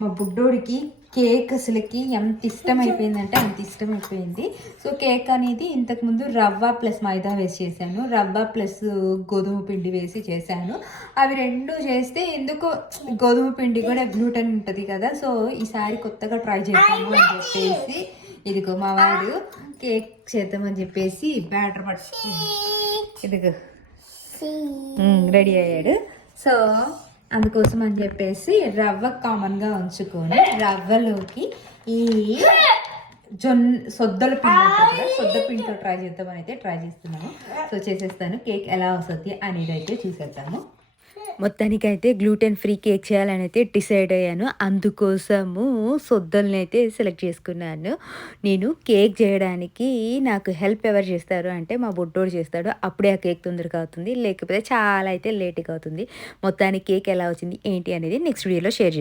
మా బుడ్డోడికి కేక్ అసలుకి ఎంత ఇష్టం అయిపోయిందంటే అంత ఇష్టం అయిపోయింది. సో కేక్ అనేది ఇంతకుముందు రవ్వ ప్లస్ మైదా వేసి చేశాను, రవ్వ ప్లస్ గోధుమ పిండి వేసి చేశాను. అవి రెండు చేస్తే ఎందుకో గోధుమ పిండి కూడా గ్లూటెన్ ఉంటుంది కదా, సో ఈసారి కొత్తగా ట్రై చేద్దాము అని చెప్పేసి ఇదిగో మా వాడు కేక్ చేద్దామని చెప్పేసి బ్యాటర్ పట్టుకుని ఇదిగో రెడీ అయ్యాడు. సో అందుకోసం అని చెప్పేసి రవ్వ కామన్గా ఉంచుకొని రవ్వలోకి ఈ సొద్దల పిండి ఉంటుంది కదా, సొద్ద పిండితో ట్రై చేద్దామని అయితే ట్రై చేస్తున్నాము. సో చేసేస్తాను, కేక్ ఎలా వస్తుంది అనేది అయితే చూసేద్దాము. మొత్తానికైతే గ్లూటెన్ ఫ్రీ కేక్ చేయాలని అయితే డిసైడ్ అయ్యాను. అందుకోసము సొద్దల్ని అయితే సెలెక్ట్ చేసుకున్నాను. నేను కేక్ చేయడానికి నాకు హెల్ప్ ఎవరు చేస్తారు అంటే మా బుడ్డోడు చేస్తాడు. అప్పుడే ఆ కేక్ తొందరగా అవుతుంది, లేకపోతే చాలా అయితే లేట్గా అవుతుంది. మొత్తానికి కేక్ ఎలా వచ్చింది ఏంటి అనేది నెక్స్ట్ వీడియోలో షేర్ చేస్తాను.